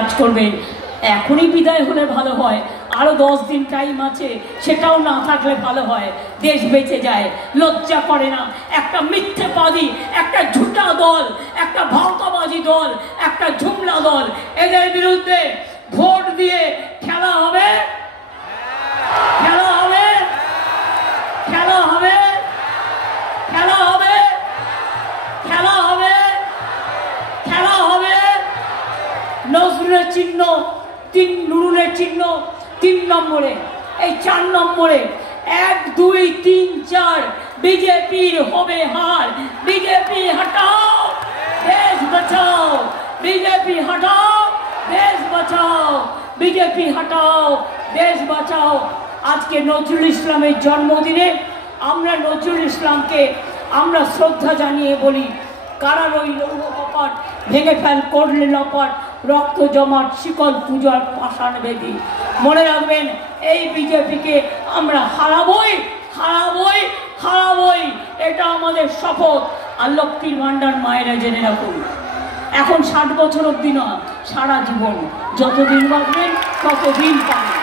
কাজ করবেন। এখনই বিদায় হলে ভালো হয়, আরো 10 দিন টাইম আছে, সেটাও না থাকলে ভালো হয়, দেশ বেঁচে যায়। লজ্জা করে না একটা মিথ্যেবাদী, একটা ঝুটা দল, একটা ভাওতাবাজি দল, একটা ঝুমলা দল, এদের বিরুদ্ধে ভোট দিয়ে খেলা হবে, খেলা হবে, খেলা হবে, খেলা হবে, খেলা হবে, খেলা হবে। নজরুলের চিহ্ন 3, নুরুলের চিহ্ন 3 নম্বরে, এই 4 নম্বরে 1, 2, 3, 4 বিজেপির হবে হার। বিজেপি হটাও, দেশ বাঁচাও, বিজেপি হটাও, দেশ বাঁচাও, বিজেপি হটাও, দেশ বাঁচাও। আজকে নজরুল ইসলামের জন্মদিনে আমরা নজরুল ইসলামকে আমরা শ্রদ্ধা জানিয়ে বলি, কারার ওই লৌহ কপাট ভেঙে ফেল, করলে লপাট, রক্ত জমাট শিকল পূজার পাষাণ বেদি। মনে রাখবেন, এই বিজেপিকে আমরা হারাবই, হারাবই, হারাবই, এটা আমাদের শপথ। আর লক্ষ্মীর ভাণ্ডার মায়েরা জেনে রাখুন, এখন 60 বছর অবধি নয়, সারা জীবন, যতদিন বাঁচবেন ততদিন পাবেন।